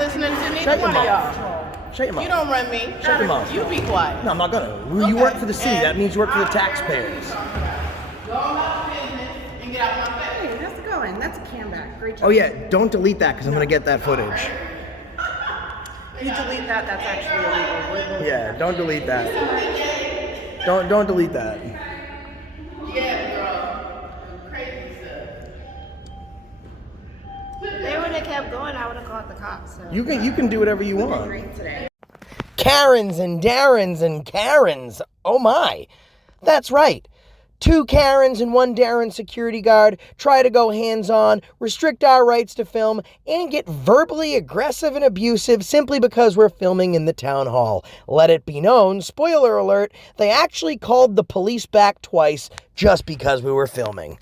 listening to neither one of y'all. Shut your mouth. You don't run me. Shut your mouth. You be quiet. No, I'm not gonna. You work for the city. That means you work for the taxpayers. Go about your business and get out of my face. Hey, how's it going? That's a cam back. Great job. Oh yeah, don't delete that because I'm gonna get that footage. You delete that, that's actually illegal. Yeah, don't delete that. Don't delete that. Yeah, girl. Crazy stuff. They would have kept going, I would have called the cops. So. You can do whatever you want. Great today. Karens and Darrens and Karens. Oh my. That's right. 2 Karens and 1 Darren security guard try to go hands-on, restrict our rights to film, and get verbally aggressive and abusive simply because we're filming in the town hall. Let it be known, spoiler alert, they actually called the police back twice just because we were filming.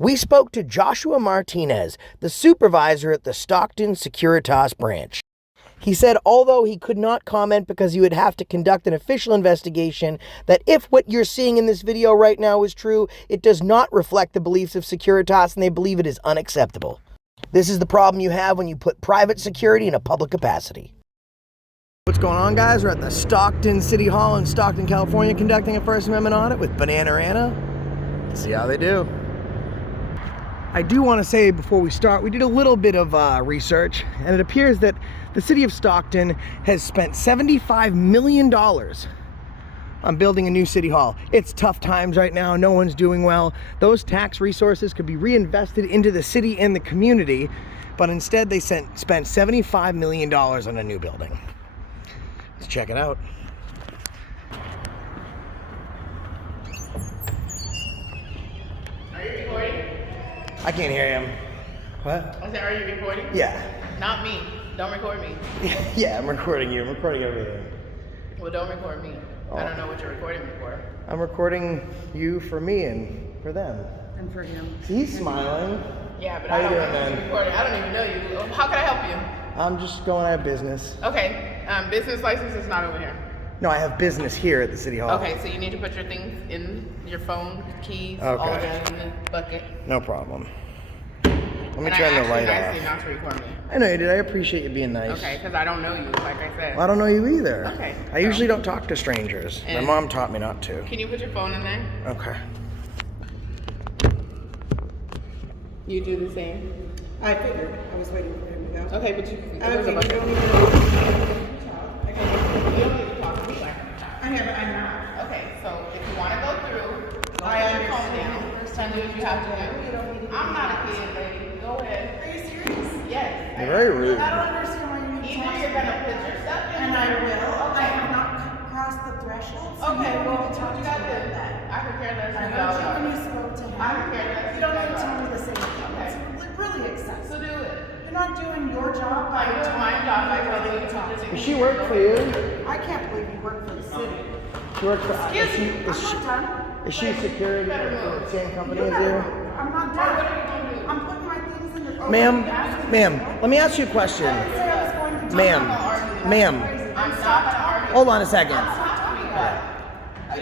We spoke to Joshua Martinez, the supervisor at the Stockton Securitas branch. He said although he could not comment because he would have to conduct an official investigation, that if what you're seeing in this video right now is true, it does not reflect the beliefs of Securitas and they believe it is unacceptable. This is the problem you have when you put private security in a public capacity. What's going on, guys? We're at the Stockton City Hall in Stockton, California, conducting a First Amendment audit with Banana. Let's see how they do. I do want to say before we start, we did a little bit of research, and it appears that the city of Stockton has spent $75 million on building a new city hall. It's tough times right now. No one's doing well. Those tax resources could be reinvested into the city and the community, but instead they spent $75 million on a new building. Let's check it out. I can't hear him. What? I said, are you recording? Yeah. Not me. Don't record me. Yeah, I'm recording you. I'm recording everything. Well, don't record me. Oh. I don't know what you're recording me for. I'm recording you for me and for them. And for him. He's smiling. Yeah, but How I you don't doing, know what man? you're recording. I don't even know you. How can I help you? I'm just going out of business. Okay. Business license is not over here. No, I have business here at the City Hall. Okay, so you need to put your things in your phone, keys, Okay. all that in the bucket. No problem. Let me turn the light I off. not to record me. I know you did. I appreciate you being nice. Okay, because I don't know you, like I said. Well, I don't know you either. Okay, I usually don't talk to strangers. My And- mom taught me not to. Can you put your phone in there? Okay. You do the same. I figured. I was waiting for him to go. Okay, but you. Okay, there's a you bucket. don't even You don't need to talk to me like that. I'm not. Okay, so if you want to go through, go I put your phone understand. down. Tell me what you have to do. I'm not a kid, baby. Go ahead. Are you serious? Yes. You're very rude. I don't understand why you need to Either talk you're to gonna me. put your stuff in And I there. will. I Okay. have not crossed the threshold. So Okay, you don't well, need to talk you to got me this. about that. I could care less I than heard you when you you. spoke to him. I don't care less You don't than need to you. tell me the same thing. Okay. It's really excessive. So do it. You're not doing your job by I do my job. I tell you to talk. do Does she work for you? I can't believe you work for the city. She works for. Excuse me, I'm Is she, not done. is she security for the same company as you? I'm not done. I'm putting my things in the. Ma'am, let me ask you a question. I said I was going to. Ma'am, I'm not gonna argue. hold on a second.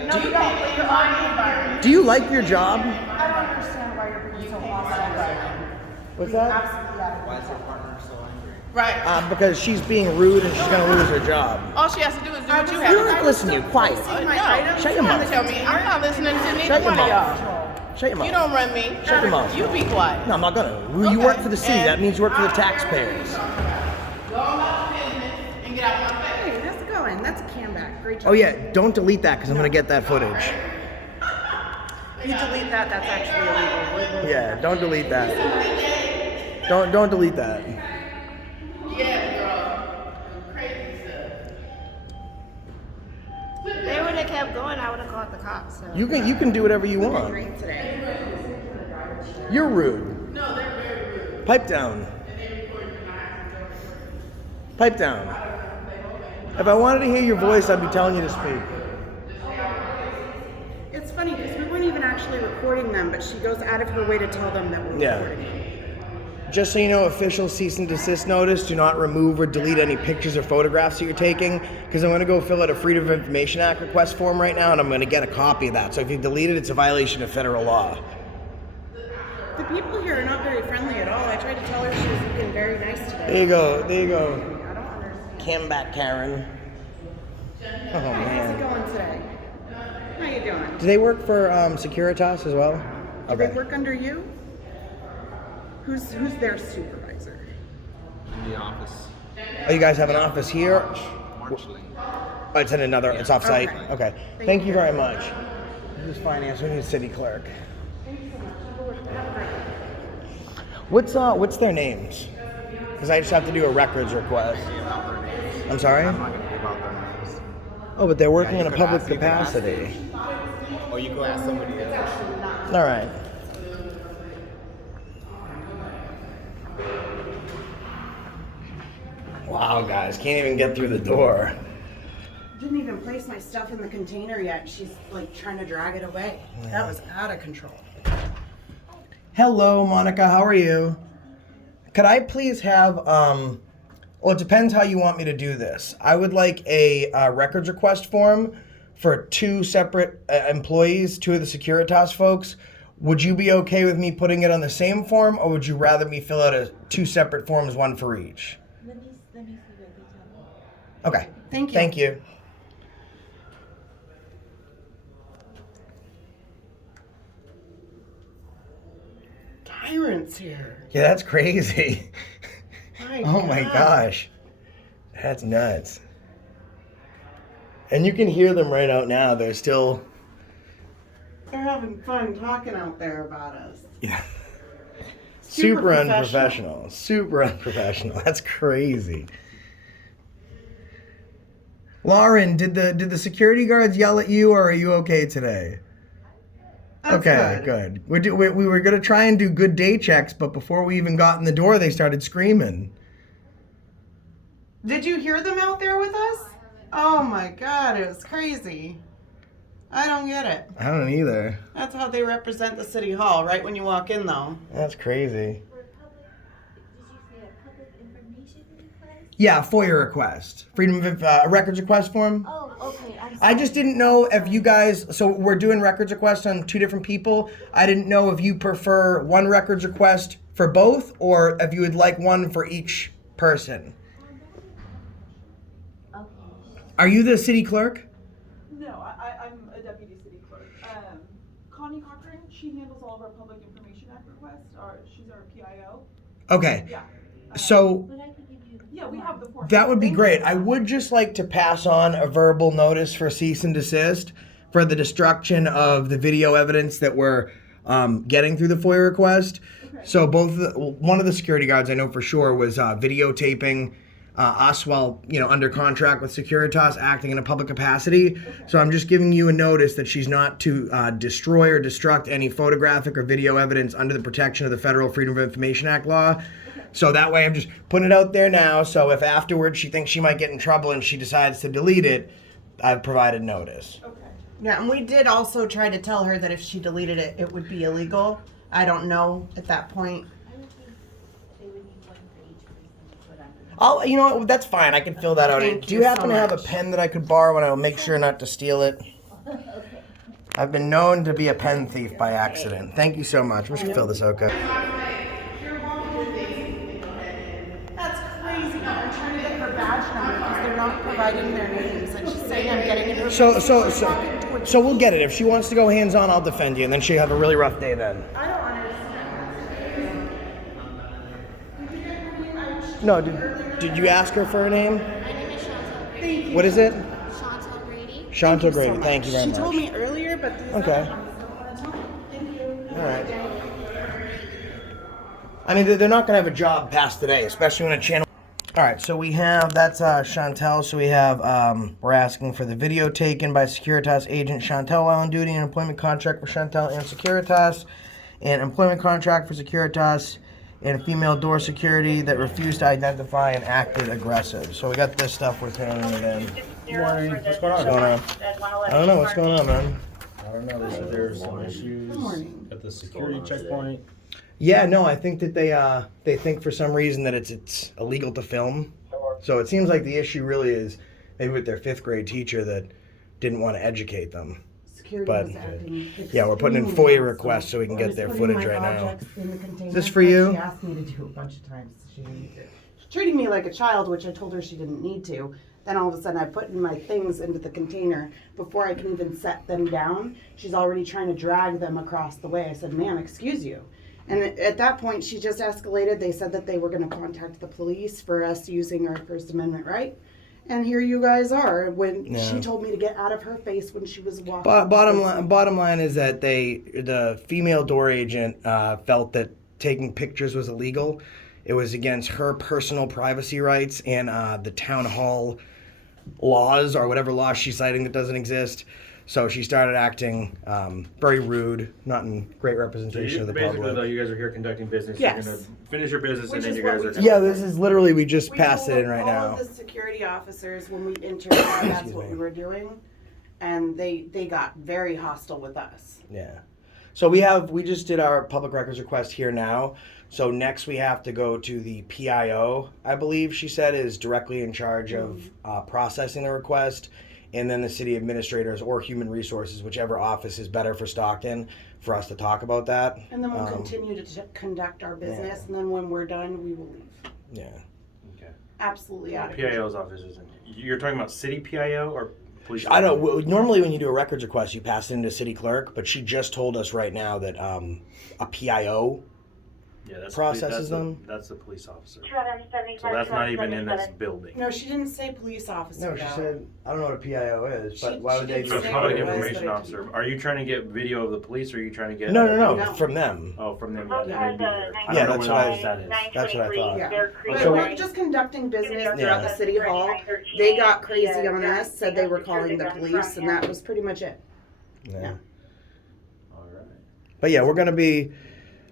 No, you can't leave my environment. Do you like your job? I don't understand why you're being so hostile. What's that? Absolutely out of Why is her partner so angry? Right. Because she's being rude and she's gonna lose her job. All she has to do is do what you have You to don't do. listen to you. Quiet. No, Shut your you don't have mouth. to tell me. I'm not listening to neither Shut your one of mouth. y'all. Shut your mouth. You don't run me. Shut your mouth. You be quiet. No, I'm not gonna. You work for the city. That means you work for the taxpayers. Go about your business and get out of my face. Hey, how's it going? That's a cam back. Great job. Oh yeah, don't delete that because I'm gonna get that footage. You delete that, that's actually illegal. Yeah, don't delete that. Don't delete that. Yeah, girl. Crazy stuff. They would have kept going, I would have called the cops. So. You can do whatever you want. Great today. You're rude. No, they're very rude. Pipe down. And they record your eyes. Pipe down. If I wanted to hear your voice, I'd be telling you to speak. It's funny because we weren't even actually recording them, but she goes out of her way to tell them that we're Yeah. recording them. Just so you know, official cease and desist notice, do not remove or delete any pictures or photographs that you're taking, because I'm going to go fill out a Freedom of Information Act request form right now, and I'm going to get a copy of that. So if you delete it, it's a violation of federal law. The people here are not very friendly at all. I tried to tell her she was being very nice today. There you go. There you go. Cam back, Karen. Oh, How's it man. going today? How you doing? Do they work for Securitas as well? Do they work under you? Who's their supervisor? In the office. Oh, you guys have an office here? Marchling. Oh, it's in another, it's off-site? Okay. Okay. Thank you very much. Who's finance? We need a city clerk. What's their names? Because I just have to do a records request. I'm sorry? I'm not going to give out their names. Oh, but they're working Yeah, in you a could public ask- you could ask capacity. Or you go ask somebody else. All right. Wow, guys, can't even get through the door. Didn't even place my stuff in the container yet. She's like trying to drag it away. That was out of control. Hello, Monica, how are you? Could I please have, well, it depends how you want me to do this. I would like a records request form for 2 separate employees, 2 of the Securitas folks. Would you be okay with me putting it on the same form, or would you rather me fill out 2 separate forms, 1 for each? Let me see what they tell me. Okay. Thank you. Thank you. Tyrant's here. Yeah, that's crazy. Oh my God. gosh. That's nuts. And you can hear them right out now. They're still... They're having fun talking out there about us. Yeah. Super Super unprofessional. Super unprofessional. That's crazy. Lauren, did the security guards yell at you, or are you okay today? That's Okay, good. We were gonna try and do good day checks, but before we even got in the door, they started screaming. Did you hear them out there with us? Oh my God, it was crazy. I don't get it. I don't either. That's how they represent the city hall, right when you walk in though. That's crazy. For public, did you say a public information request? Yeah, FOIA request. Freedom of records request form. Oh, okay. I'm sorry. I just didn't know if you guys, so we're doing records requests on 2 different people. I didn't know if you prefer 1 records request for both, or if you would like 1 for each person. Okay. Are you the city clerk? No, I'm a deputy city clerk. Connie Cochran, she handles all of our Public Information Act requests. She's our PIO. Okay, Yeah. so But I could give you. Yeah, we have the form. that would be great. I would just like to pass on a verbal notice for cease and desist for the destruction of the video evidence that we're getting through the FOIA request. Okay. So one of the security guards I know for sure was videotaping us while under contract with Securitas, acting in a public capacity. So I'm just giving you a notice that she's not to destroy or destruct any photographic or video evidence under the protection of the Federal Freedom of Information Act law. So that way I'm just putting it out there now, so if afterwards she thinks she might get in trouble and she decides to delete it, I've provided notice. Okay. Yeah, and we did also try to tell her that if she deleted it, it would be illegal. I don't know at that point. I would think they would need 1 for each person. That's what I'm. I'll, you know what, that's fine, I can fill that out. Thank Do you you happen so to have a much. pen that I could borrow, and I'll make sure not to steal it? I've been known to be a pen thief by accident. Thank you so much. We should fill this out, guys. That's crazy. I'm trying to get her badge number because they're not providing their names, and she's saying I'm getting it. So we'll get it. If she wants to go hands-on, I'll defend you, and then she'll have a really rough day then. I don't understand. Did you get her name? No, did you ask her for her name? My name is Chantal Grady. Thank you. What is it? Chantal Grady. Chantal so Grady. much. Thank you very She much. told me earlier, but these Okay. other ones don't want to tell me. Thank you. All right. I mean, they're not going to have a job past today, especially when a channel... All right, so we have, that's Chantel, so we have, we're asking for the video taken by Securitas agent Chantel while on duty, an employment contract for Chantel and Securitas, an employment contract for Securitas, and a female door security that refused to identify and acted aggressive. So we got this stuff we're paying it in. Good morning. What's going What's on? going on? I don't know what's going on, man. I don't know. They said there's some issues morning. at the security checkpoint. Yeah, no, I think that they think for some reason that it's illegal to film. So it seems like the issue really is maybe with their 5th grade teacher that didn't want to educate them. Security But, was acting yeah, we're putting in extremely FOIA requests so we can I get was their putting footage my right now. objects in the container this for that you? She asked me to do a bunch of times. She didn't do it. treating me like a child, which I told her she didn't need to. Then all of a sudden I put in my things into the container before I can even set them down. She's already trying to drag them across the way. I said, ma'am, excuse you. And at that point, she just escalated. They said that they were going to contact the police for us using our First Amendment right. And here you guys are when she told me to get out of her face when she was walking. Bottom line is that the female door agent felt that taking pictures was illegal. It was against her personal privacy rights and the town hall laws or whatever law she's citing that doesn't exist. So she started acting very rude, not in great representation of the Basically, public. though, you guys are here conducting business. Yes. You're gonna finish your business, Which and then is you what guys we are. did. Yeah, this is literally, we just We passed it told in right all now. of the security officers when we entered that's what we were doing, and they got very hostile with us. Yeah. So we just did our public records request here now. So next we have to go to the PIO, I believe she said, is directly in charge of processing the request. And then the city administrators or human resources, whichever office is better for Stockton, for us to talk about that. And then we'll continue to conduct our business, and then when we're done, we will leave. Yeah. Okay. Absolutely out of control. PIO's office isn't. You're talking about city PIO or police? I don't. Normally, when you do a records request, you pass it into city clerk. But she just told us right now that a PIO Yeah, that's processes the, them. That's the police officer. So that's not even in this building. No, she didn't say police officer. No, she though. said I don't know what a PIO is, but She- why she would they did do So say public it was, information but it- officer. Are you trying to get video of the police, or are you trying to get? No, No. from them. Oh, from them. Both Yeah, had they'd be the there. I Yeah, don't know that's what what office that is. That's what I thought. Yeah. They're But creating. we're just conducting business Yeah. throughout the city hall. They got crazy on us, said they were calling the police, and that was pretty much it. Yeah. All right. But yeah, we're gonna be.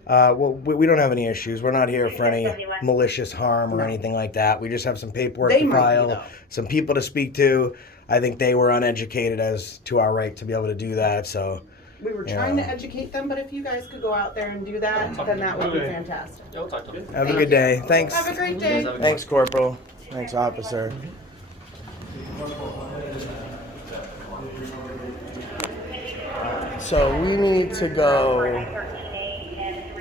Well, we don't have any issues. We're not here for any malicious harm or anything like that. We just have some paperwork They to might be, file, though. some people to speak to. I think they were uneducated as to our right to be able to do that. So We were trying to educate them, but if you guys could go out there and do that, then that would be fantastic. have a good day. Thanks. Have a great day. Thanks, Corporal. Thanks, Officer. So we need to go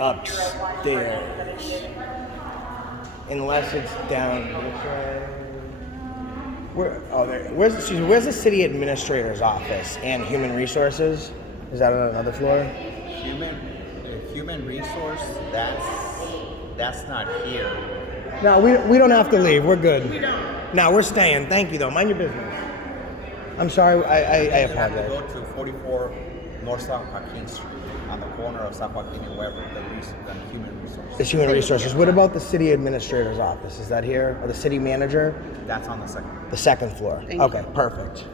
upstairs. Unless it's down this way. Where's the city administrator's office and human resources? Is that on another floor? Human resource, that's not here. No, we don't have to leave. We're good. We don't. No, we're staying. Thank you, though. Mind your business. I'm sorry. I You have to go apologize. to 44 North South Joaquin Street, on the corner of South Joaquin and Weber, the human resource. It's human resources. What about the city administrator's office? Is that here? Or the city manager? That's on the second. The second floor. Thank Okay, perfect.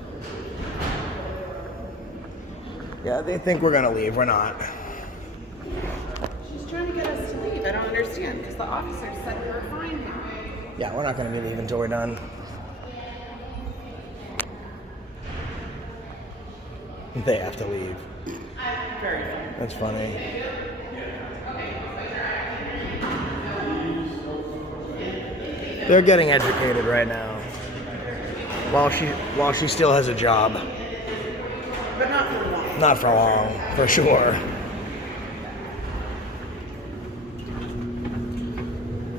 Yeah, they think we're gonna leave. We're not. She's trying to get us to leave. I don't understand, because the officer said we were fine now. Yeah, we're not gonna be leaving until we're done. They have to leave. Very fun. That's funny. They're getting educated right now. While she still has a job. But not for long. Not for long, for sure.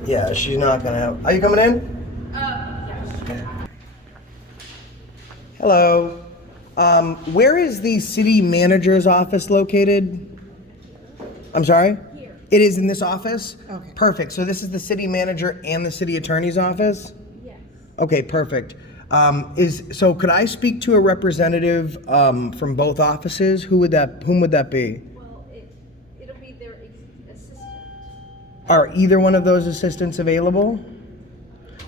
Yeah, she's not gonna have. Are you coming in? Yes. Hello. Where is the city manager's office located? I'm sorry? Here. It is in this office? Okay. Perfect. So this is the city manager and the city attorney's office? Yes. Okay, perfect. So could I speak to a representative from both offices? Whom would that be? Well, it'll be their assistant. Are either one of those assistants available?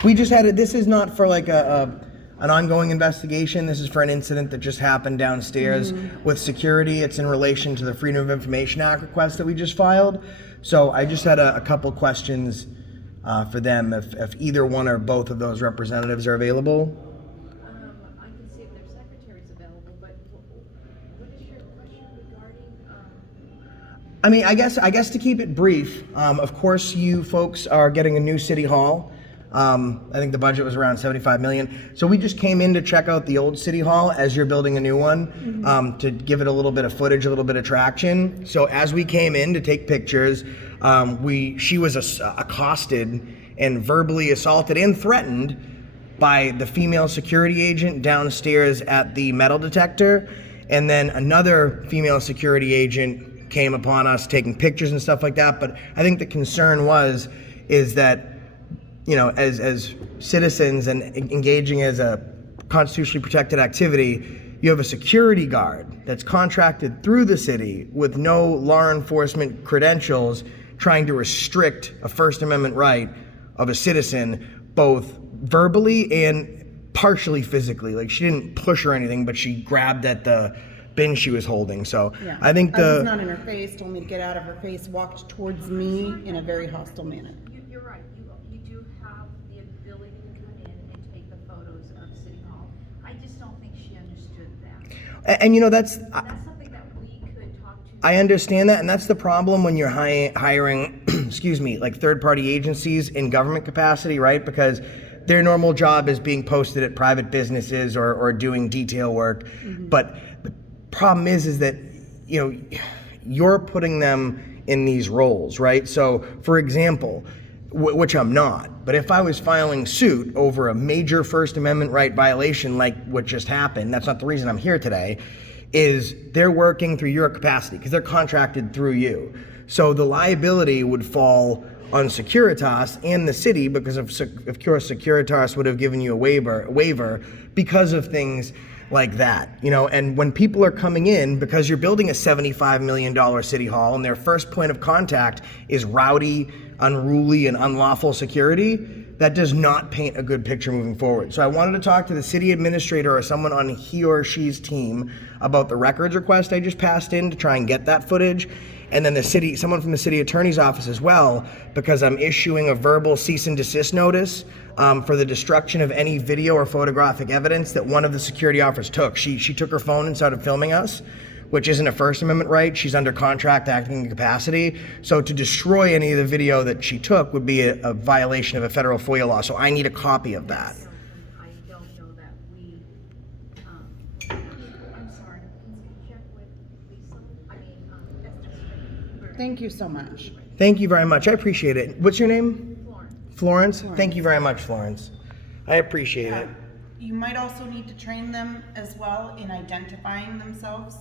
We just had it. This is not for like an ongoing investigation. This is for an incident that just happened downstairs with security. It's in relation to the Freedom of Information Act request that we just filed. So I just had a couple questions for them if either one or both of those representatives are available. I can see if their secretary's available, but what is your question regarding, I mean, I guess to keep it brief, of course you folks are getting a new city hall. I think the budget was around 75 million. So we just came in to check out the old city hall as you're building a new one, to give it a little bit of footage, a little bit of traction. So as we came in to take pictures, she was accosted and verbally assaulted and threatened by the female security agent downstairs at the metal detector. And then another female security agent came upon us taking pictures and stuff like that. But I think the concern is that, you know, as citizens and engaging as a constitutionally protected activity, you have a security guard that's contracted through the city with no law enforcement credentials trying to restrict a First Amendment right of a citizen, both verbally and partially physically. Like, she didn't push or anything, but she grabbed at the bin she was holding. So Yeah. I think I was not in her face, told me to get out of her face, walked towards me in a very hostile manner. You're right, you do have the ability to come in and take the photos of City Hall. I just don't think she understood that. and you know, that's Something that we could talk to. I understand that, and that's the problem when you're hiring, excuse me, like third-party agencies in government capacity, right? Because their normal job is being posted at private businesses or doing detail work. But the problem is that, you know, you're putting them in these roles, right? So, for example, which I'm not, but if I was filing suit over a major First Amendment right violation like what just happened, that's not the reason I'm here today, is they're working through your capacity because they're contracted through you. So the liability would fall on Securitas and the city because of course Securitas would have given you a waiver because of things like that, you know. And when people are coming in, because you're building a $75 million city hall and their first point of contact is rowdy, unruly, and unlawful security, that does not paint a good picture moving forward. So I wanted to talk to the city administrator or someone on he or she's team about the records request I just passed in to try and get that footage. And then someone from the city attorney's office as well, because I'm issuing a verbal cease and desist notice for the destruction of any video or photographic evidence that one of the security officers took. She took her phone and started filming us, which isn't a First Amendment right. She's under contract acting in capacity. So to destroy any of the video that she took would be a violation of a federal FOIA law. So I need a copy of that. I don't know that we, I'm sorry, can you check with Lisa? Esther. Thank you so much. Thank you very much. I appreciate it. What's your name? Florence. Florence? Thank you very much, Florence. I appreciate it. You might also need to train them as well in identifying themselves.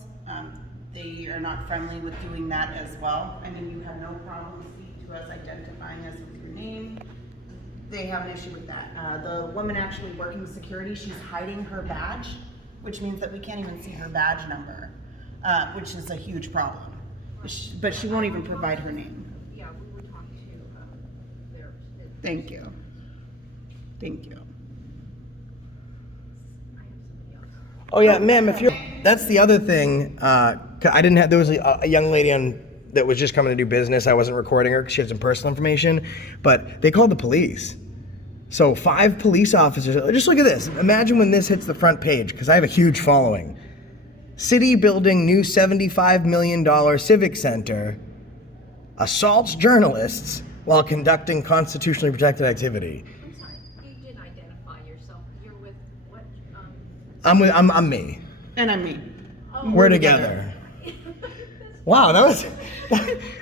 They are not friendly with doing that as well. I mean, you have no problem speaking to us identifying us with your name. They have an issue with that. The woman actually working security, she's hiding her badge, which means that we can't even see her badge number, which is a huge problem. But she won't even provide her name. Yeah, we would talk to their. Thank you. Thank you. I have somebody else. Oh yeah, ma'am, if you're, that's the other thing, there was a young lady that was just coming to do business. I wasn't recording her because she had some personal information, but they called the police. So 5 police officers, just look at this. Imagine when this hits the front page, because I have a huge following. City building new $75 million civic center assaults journalists while conducting constitutionally protected activity. I'm sorry, you didn't identify yourself. You're with what? I'm me. And I'm me. We're together. Wow, that was,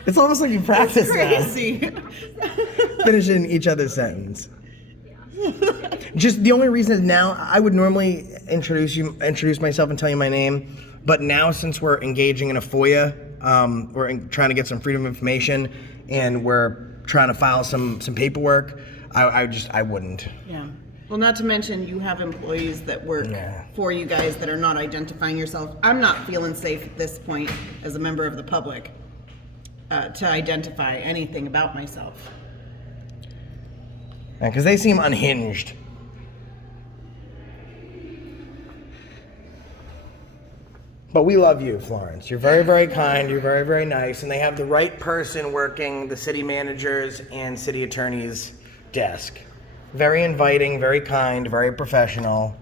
it's almost like you practiced Crazy. that. Finishing each other's sentence. Just the only reason is now, I would normally introduce myself and tell you my name, but now since we're engaging in a FOIA, trying to get some freedom of information, and we're trying to file some paperwork, I wouldn't. Yeah. Well, not to mention you have employees that work for you guys that are not identifying yourself. I'm not feeling safe at this point as a member of the public to identify anything about myself. Because they seem unhinged. But we love you, Florence. You're very, very kind. You're very, very nice. And they have the right person working the city manager's and city attorney's desk. Very inviting, very kind, very professional.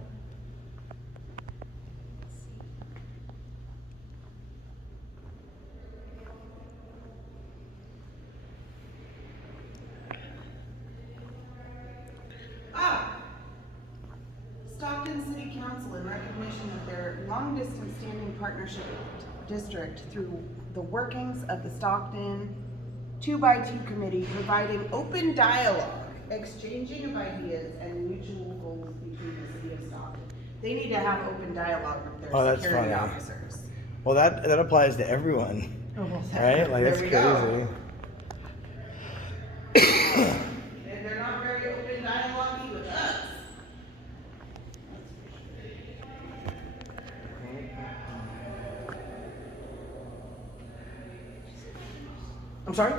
Stockton City Council, in recognition of their long-distance standing partnership district through the workings of the Stockton 2x2 Committee, providing open dialogue exchanging of ideas and mutual goals between the city of Stockton. They need to have open dialogue with their Oh, that's security funny. officers. Well, that applies to everyone, Oh, well, right? Like, that's there we crazy. go. And they're not very open dialogue with us. I'm sorry?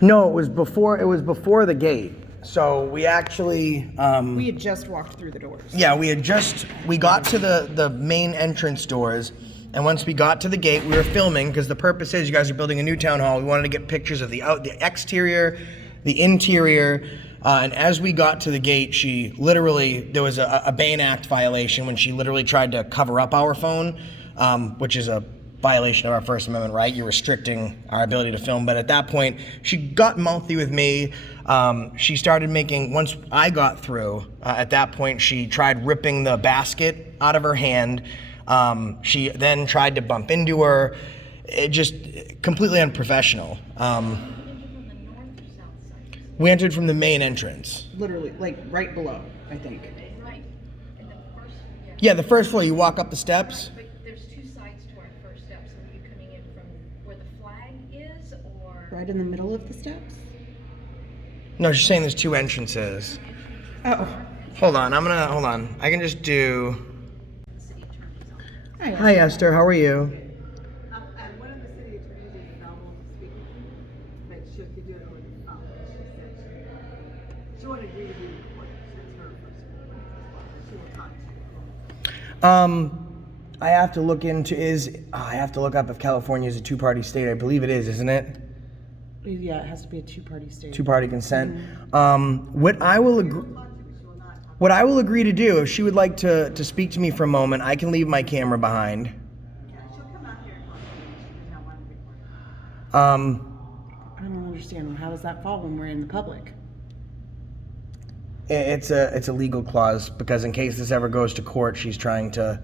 No, it was before. It was before the gate. So we actually. We had just walked through the doors. Yeah, we got to the main entrance doors, and once we got to the gate, we were filming because the purpose is you guys are building a new town hall. We wanted to get pictures of the exterior, the interior, and as we got to the gate, there was a Bain Act violation when she literally tried to cover up our phone, which is a violation of our First Amendment right. You're restricting our ability to film. But at that point, she got mouthy with me. She started once I got through, at that point, she tried ripping the basket out of her hand. She then tried to bump into her. It just completely unprofessional. We entered from the main entrance. Literally, like right below, I think. Right. And the first, Yeah, the first floor, you walk up the steps. But there's two sides to our first steps. Are you coming in from where the flag is, or? Right in the middle of the steps? No, she's saying there's two entrances. Oh. Hold on, hold on. I can just do. Hi. Hi, Esther, how are you? One of the city attorneys is available to speak with you, but she could do it over the phone. She said she wouldn't agree to be recorded. It's her first. She will talk to you. I have to look I have to look up if California is a two-party state. I believe it is, isn't it? Yeah, it has to be a two-party state. Two-party consent. What I will agree to do, if she would like to speak to me for a moment, I can leave my camera behind. Yeah, she'll come out here and talk to you. She does not want to record. I don't understand. How does that fall when we're in the public? It's a legal clause because in case this ever goes to court, she's trying to.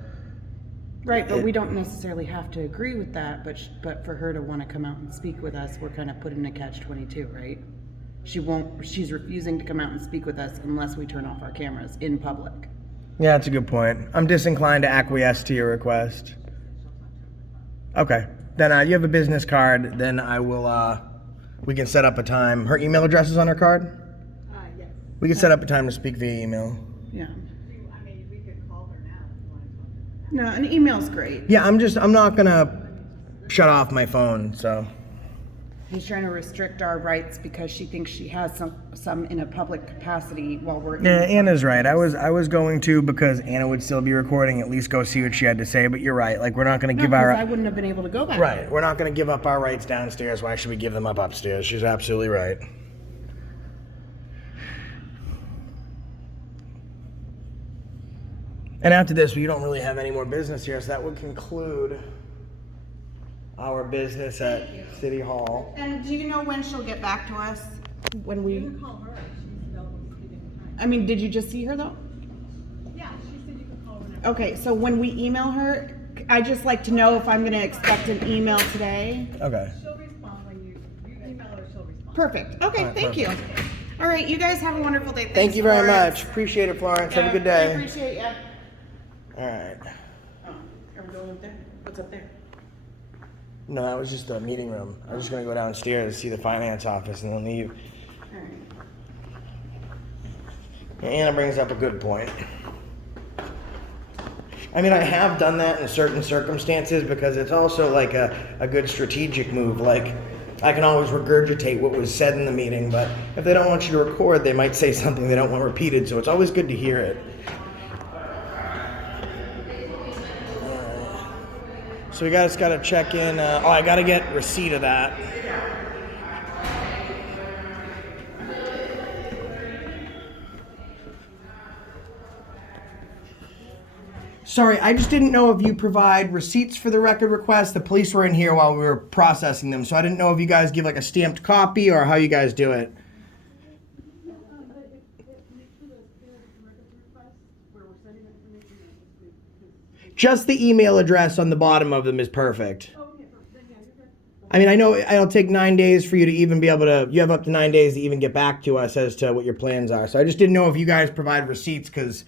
Right, but we don't necessarily have to agree with that. But for her to want to come out and speak with us, we're kind of put in a catch-22, right? She's refusing to come out and speak with us unless we turn off our cameras in public. Yeah, that's a good point. I'm disinclined to acquiesce to your request. Okay, then you have a business card. Then I will. We can set up a time. Her email address is on her card. Yes. We can set up a time to speak via email. Yeah. I mean, we could call her now if you want to talk to her. No, an email's great. Yeah, I'm not gonna shut off my phone. So. He's trying to restrict our rights because she thinks she has some in a public capacity while we're in. Yeah, Anna's right. I was going to because Anna would still be recording. At least go see what she had to say. But you're right. Like we're not going to give our. I wouldn't have been able to go back. Right. We're not going to give up our rights downstairs. Why should we give them up upstairs? She's absolutely right. And after this, we don't really have any more business here, so that would conclude our business at City Hall. And do you know when she'll get back to us? When we. You can call her. She's available to speak anytime. I mean, did you just see her though? Yeah, she said you could call whenever. Okay, so when we email her, I just like to know if I'm going to expect an email today. Okay. She'll respond when you email her. She'll respond. Perfect. Okay, All right, thank you. All right, you guys have a wonderful day. Thank you very Florence. much. Appreciate it, Florence. Have a good I day. appreciate you. All right. Oh, are we going up there? What's up there? No, that was just the meeting room. I was just going to go downstairs to see the finance office and then leave. All right. Anna brings up a good point. I mean, I have done that in certain circumstances because it's also like a good strategic move. Like, I can always regurgitate what was said in the meeting, but if they don't want you to record, they might say something they don't want repeated, so it's always good to hear it. So we just got to check in. I got to get receipt of that. Sorry, I just didn't know if you provide receipts for the record request. The police were in here while we were processing them, so I didn't know if you guys give like a stamped copy or how you guys do it. Make sure that there's a record request where we're setting up Just the email address on the bottom of them is perfect. Oh, okay, then yeah, you're good. I mean, I know it'll take 9 days for you to even be able to, you have up to 9 days to even get back to us as to what your plans are. So I just didn't know if you guys provide receipts, because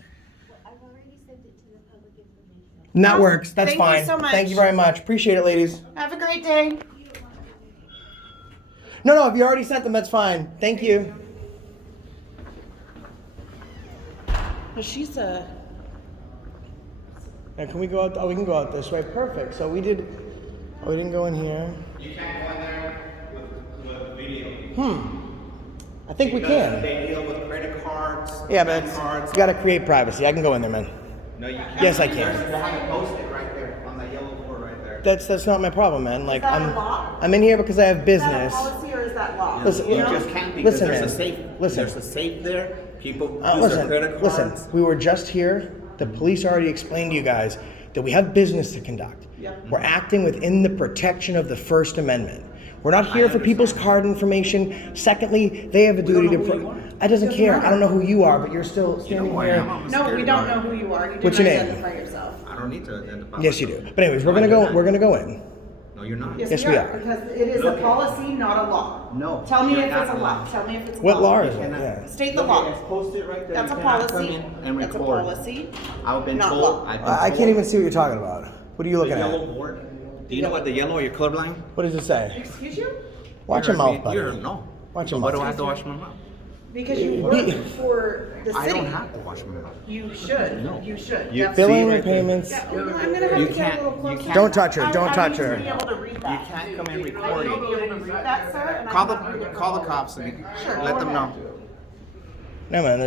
I've already sent it to the public information. that works. That's Thank you fine. so much. Thank you very much. Appreciate it, ladies. Have a great day. No, if you already sent them, that's fine. Thank you. She's a. Now, can we go out? Oh, we can go out this way. Perfect. So we did. Oh, we didn't go in here. You can't go in there with video. I think we Because can. they deal with credit cards. Yeah, but bank cards. you got to create privacy. I can go in there, man. No, you can't. Yes, I can. You have it posted right there on the yellow board right there. That's not my problem, man. Like that a law? I'm in here because I have Is that a business. policy or is that law? Listen, You you know, just can't because listen, there's man. a safe. Listen. There's a safe there. People use their credit Listen. cards. We were just here. The police already explained to you guys that we have business to conduct. We're acting within the protection of the First Amendment. We're not here for people's card information. Secondly, they have a duty don't know to. who you are. I doesn't care. I don't know who you are, but you're still standing who I here. am. I'm a No, we security don't guard. know who you are. You What's did your not name? identify yourself. I don't need to identify. Yes, you do. myself. But anyways, we're gonna go. We're gonna go in. No, you're not. Yes, we are. Because it is a policy, not a law. No, Tell me you're if not it's a law. allowed. Tell me if it's a What law law. is it? Yeah. State the Look, law. It's posted right there. That's You a cannot policy. come in and That's a record. policy. I've been Not told. law. I've been I told can't even see what you're talking about. What are you the looking yellow at? board. Do you know what the yellow? You're colorblind. What does it say? Excuse you? Watch You your heard mouth, me. buddy. You heard, no. Watch So your why mouth. do I have to wash my mouth? Because you work for the I city. don't have to wash my mouth. You should. No. You should. You- That's- Billing right there. payments. Yeah, I'm gonna have You to get can't- a little you closer. can't- Don't touch her. Don't I touch need to her. be able to read You that. can't come in I need to recording. be able to read that, sir. And I Call cannot read it. the cops and Sure, let go them ahead. know. No, man.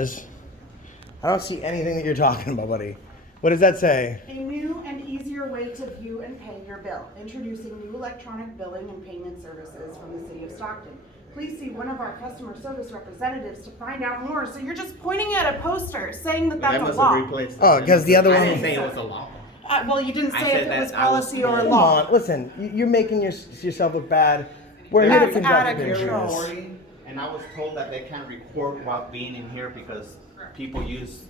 I don't see anything that you're talking about, buddy. What does that say? A new and easier way to view and pay your bill. Introducing new electronic billing and payment services from the city of Stockton. Please see one of our customer service representatives to find out more. So you're just pointing at a poster saying that that's a law. Oh, because the other I one. didn't say it was a law. Well, you didn't I say said if it was that I was policy or Come law. on, listen. You're making yourself look bad. We're here to That's conduct out of business. control. And I was told that they can't record while being in here because people use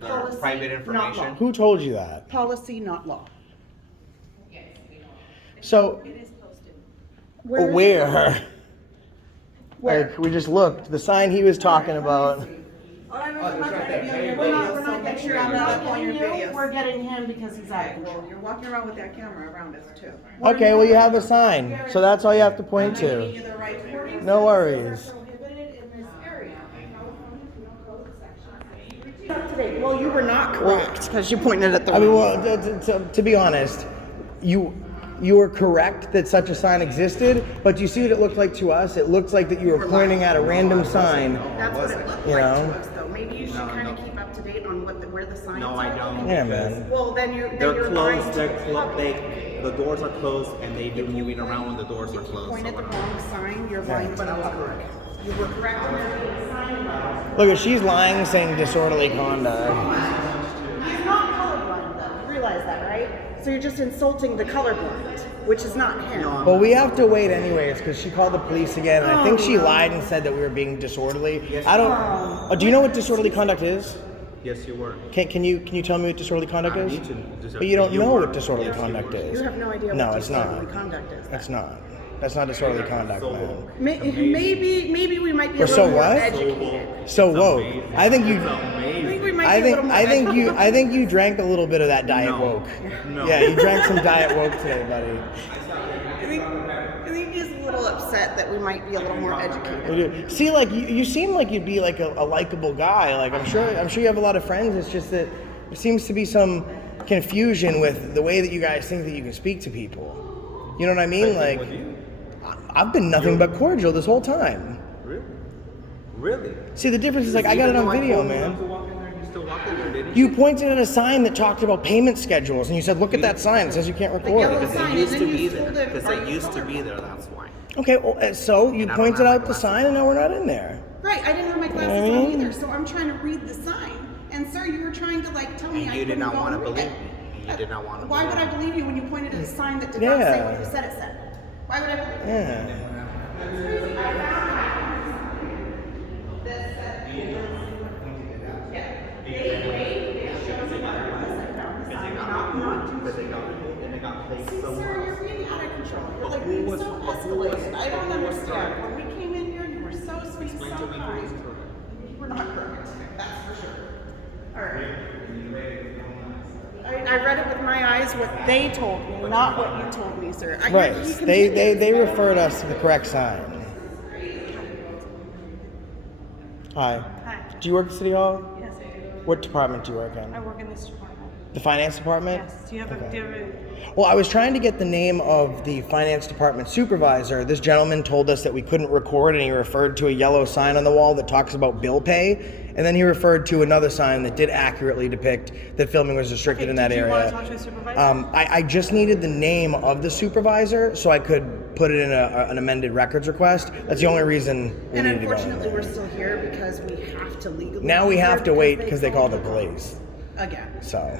their Policy, private not information. law. Who told you that? Policy, not law. So, It is posted. where? Where? Like, we just looked. The sign he was talking about. We're not getting you. I'm not getting you. We're getting him because he's out of control. You're walking around with that camera around us too. Okay, well, you have a sign. So that's all you have to point to. Either right. No worries. Prohibited in this area. California Penal Code Section. Up to date. Well, you were not correct because you pointed at the. I mean, wrong. well, to be honest, you were correct that such a sign existed, but you see what it looked like to us? It looked like that you were pointing at a random sign. That's what it looked You like know? to us, though. Maybe you should kind of keep up to date on where the signs No, are. I don't. Yeah, man. Well, then you're They're lying closed. to They're the closed. public. The doors are closed, and they've been moving around when the doors are closed. Point at So the wrong sign, you're lying to the public. You were correct on the sign. Look, she's lying, saying disorderly conduct. He's not colorblind, though. You realize that, right? So you're just insulting the colorblind, which is not him. Well, we have to wait anyways because she called the police again, and I think she lied and said that we were being disorderly. I don't. Oh, do you know what disorderly conduct is? yes, you were. Can you tell me what disorderly conduct I is? need to- But you don't you know were. what disorderly Yes, you conduct were. is. You have no idea No, what it's disorderly not. conduct is. That's not. That's not disorderly conduct, man. Maybe we might be a Or so little more what? educated. So woke. I think you. I think we might be a little more educated. I think you drank a little bit of that diet No. woke. No. Yeah, you drank some diet woke today, buddy. I think he's a little upset that we might be a little more educated. See, like you seem like you'd be like a likable guy. Like I'm sure you have a lot of friends. It's just that there seems to be some confusion with the way that you guys think that you can speak to people. You know what I mean? Like I've been nothing but cordial this whole time. Really? Really? See, the difference is like I got it on video, man. You still walk in there, didn't You pointed at a sign that talked about payment schedules, and you said, "Look at that sign. It says you can't record." yellow Because sign, it used and to then be you there. told it- Because it used to be there, that's why. Okay, well, so you And I don't pointed have out my the sign, and now we're not in there. Right, I didn't have my glasses on either, so I'm trying to read the sign. And sir, you were trying to like tell me And I you did couldn't not go want to and read believe it. me. You did not want to Why would I believe me. believe you when you pointed at a sign that did not say Yeah. what you said it said? Why would I believe you? Yeah. correct. When we came in here, you were so sweet, so kind. You were not correct, that's for sure. All right. I read it with my eyes, what they told me, not what you told me, sir. Right. They referred us to the correct sign. Hi. Hi. Do you work at City Hall? Yes, I do. What department do you work in? I work in this department. The finance department? Yes. Do you have Okay. Well, I was trying to get the name of the finance department supervisor. This gentleman told us that we couldn't record, and he referred to a yellow sign on the wall that talks about bill pay. And then he referred to another sign that did accurately depict that filming was restricted in that did you area. want to talk to a supervisor? I just needed the name of the supervisor so I could put it in an amended records request. That's the only reason we And needed to go in unfortunately, there. we're still here because we have to legally. Now we be have here to wait because they told called the us police. again. So,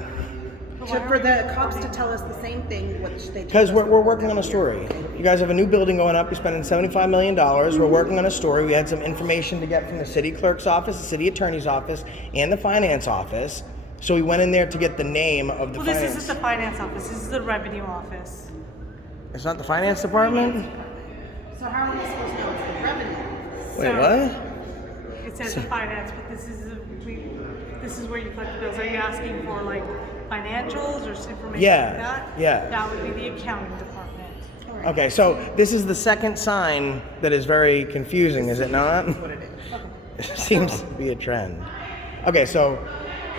For the cops to tell us the same thing, which they. because we're working on a story. You guys have a new building going up. You're spending $75 million. We're working on a story. We had some information to get from the city clerk's office, the city attorney's office, and the finance office. So we went in there to get the name of the Well, finance. this isn't the finance office. This is the revenue office. It's not the finance department? So how am I supposed to know it's the revenue? Wait, what? It says the finance, but this is where you collect the bills. Are you asking for like financials or information Yeah, like that? yeah. That would be the accounting department. Okay, so this is the second sign that is very confusing, is it not? What it is. It seems to be a trend. Okay, so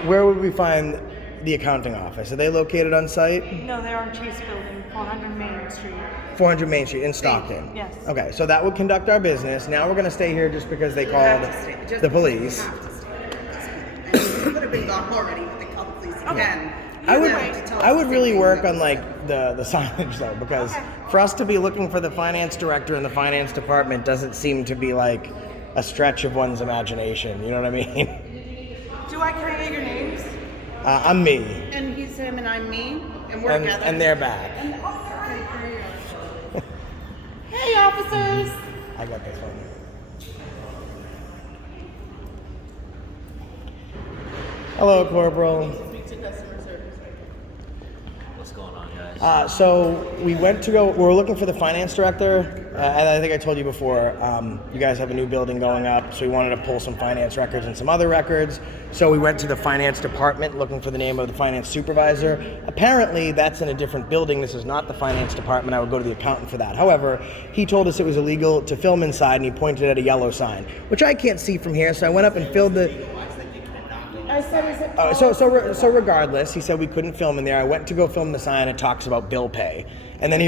where would we find the accounting office? Are they located on site? No, they're on Chase Building, 400 Main Street. 400 Main Street in Stockton. Yes. Okay, so that would conduct our business. Now we're going to stay here just because they called the police. You have to stay here. You could have been gone already, but they called the police again. I would, You have to tell us I the would same really thing work that on like the signage though, because for us to be looking for the finance director in the finance department doesn't seem to be like a stretch of one's imagination. You know what I mean? can I get your names? I'm me, And he's him and I'm me, and we're and, together. and they're back. Hey, officers! I got this one. Hello, Corporal. What's going on, guys? So we went to go. We're looking for the finance director. And I think I told you before. You guys have a new building going up, so we wanted to pull some finance records and some other records. So we went to the finance department looking for the name of the finance supervisor. Apparently, that's in a different building. This is not the finance department. I would go to the accountant for that. However, he told us it was illegal to film inside, and he pointed at a yellow sign, which I can't see from here. So I went up and filled the. I said, is it So regardless, he said we couldn't film in there. I went to go film the sign. It talks about bill pay, and then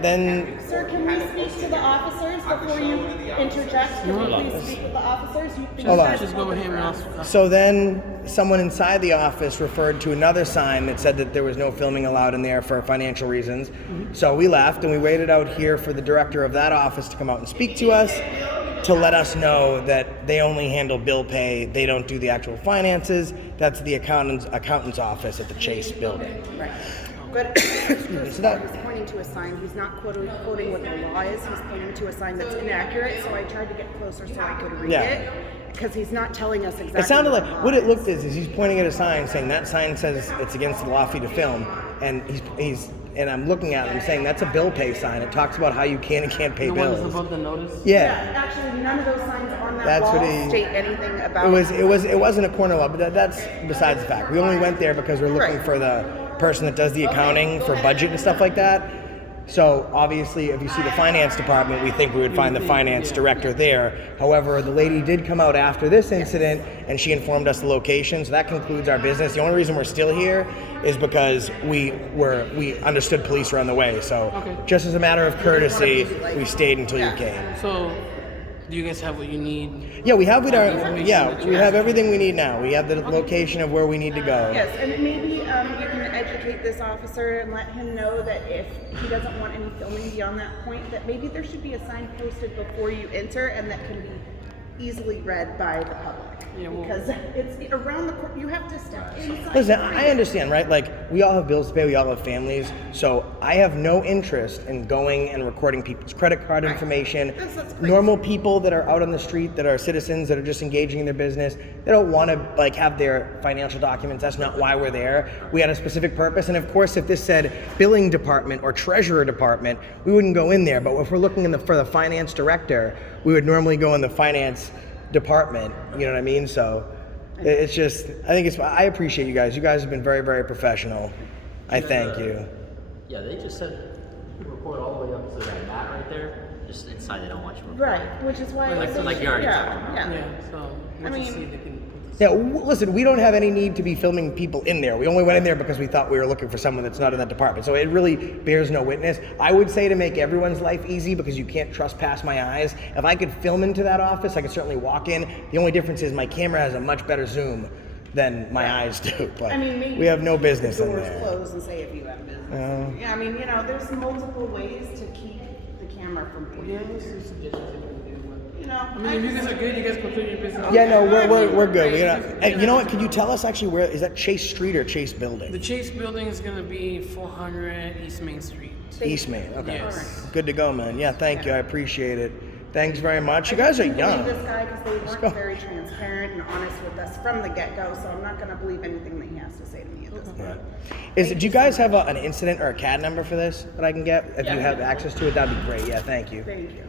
then. Sir, can we speak to the officers before you interject? Can we please speak with the officers? Hold on. Just go ahead and ask. So then someone inside the office referred to another sign that said that there was no filming allowed in there for financial reasons. So we left and we waited out here for the director of that office to come out and speak to us to let us know that they only handle bill pay. They don't do the actual finances. That's the accountant's office at the Chase building. Right. But So that- he's pointing to a sign. He's not quoting what the law is. He's pointing to a sign that's inaccurate. So I tried to get closer so I could read it. Because he's not telling us exactly. It sounded what like the law what it is. looked is he's pointing at a sign saying that sign says it's against the law for you to film, and he's and I'm looking at him saying that's a bill pay sign. It talks about how you can and can't pay The bills. one that's above the notice? Yeah. Actually, none of those signs on that That's wall what he- state anything about. It wasn't a corner lot, but that's besides the fact. We only went there because we're looking Right. for the person that does the accounting for budget and stuff like that. So obviously, if you see the finance department, we think we would find the finance director there. However, the lady did come out after this incident, and she informed us the location. So that concludes our business. The only reason we're still here is because we understood police were on the way. So just as a matter of courtesy, we stayed until you came. So, do you guys have what you need? Yeah, we have we have everything we need now. We have the location of where we need to go. Yes, and maybe you can educate this officer and let him know that if he doesn't want any filming beyond that point, that maybe there should be a sign posted before you enter and that can be easily read by the public. Yeah, well- because it's around the corner. You have to step inside. Listen, the I freeway. understand, right? Like, we all have bills to pay, we all have families, so I have no interest in going and recording people's credit card information. That's crazy. Normal people that are out on the street, that are citizens, that are just engaging in their business, they don't want to, like, have their financial documents. That's not why we're there. We had a specific purpose, and of course, if this said billing department or treasurer department, we wouldn't go in there, but if we're looking for the finance director, we would normally go in the finance department, you know what I mean? So it's just, I appreciate you guys. You guys have been very, very professional. I thank you. Yeah, they just said you record all the way up to that mat right there. Just inside, they don't want you recording. Right, which is why I Like said you already talked yeah, about. yeah. Yeah, so we'll I just mean- see if they can put this. Yeah, listen, we don't have any need to be filming people in there. We only went in there because we thought we were looking for someone that's not in that department. So it really bears no witness. I would say to make everyone's life easy, because you can't trespass my eyes, if I could film into that office, I could certainly walk in. The only difference is my camera has a much better zoom than my eyes do. But I mean, maybe we have no business in doors there. close and say if you have business. Yeah, I mean, there's multiple ways to keep the camera from Yeah, pointing. let's do suggestions if we can do. I I mean, if you guys are good, you guys go through your business. Yeah, no, we're good. Hey, you know what? Could you tell us actually where is that Chase Street or Chase Building? The Chase building is gonna be 400 East Main Street. East Main. Okay. Yes. Good to go, man. Yeah, thank you. I appreciate it. Thanks very much. You guys are I couldn't young. believe this guy because they go. weren't very transparent and honest with us from the get-go, so I'm not going to believe anything that he has to say to me at this point. Do you guys have an incident or a CAD number for this that I can get? If you have access to it, that'd be great. Yeah, thank you. Thank you.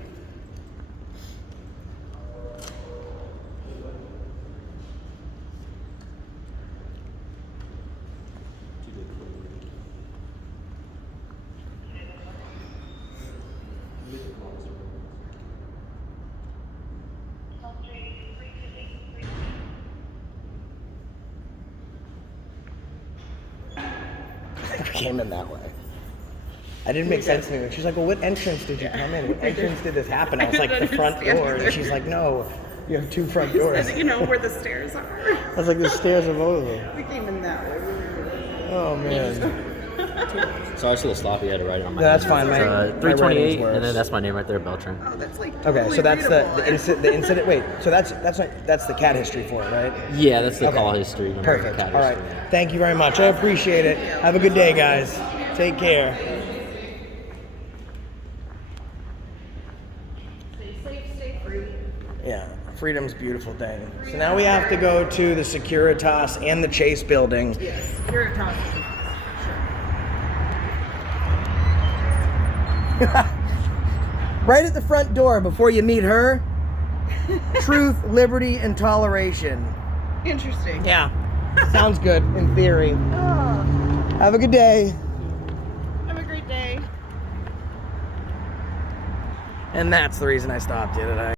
Came in that way. I didn't make sense to me. She's like, well, what entrance did you come in? What entrance did this happen? I was like, the front door. And she's like, no, you have two front doors. You know where the stairs are. I was like, the stairs are both of them. We came in that way. Oh, man. Sorry for the sloppy. I had to write it on my No, that's name. fine, man. My 328, writing's worse. and then that's my name right there, Beltran. Oh, that's like Okay, totally so that's readable. the incident. Wait, so that's the CAD history for it, right? Yeah, that's the Okay. call history. Perfect. CAD All right. history. Thank you very much. I appreciate it. Have a good day, guys. Take care. Stay safe, stay free. Yeah, freedom's a beautiful thing. So now we have to go to the Securitas and the Chase building. Yes, you're a top. Right at the front door before you meet her. Truth, liberty, and toleration. Interesting. Yeah. Sounds good in theory. Oh, Have a good day. have a great day. And that's the reason I stopped you today.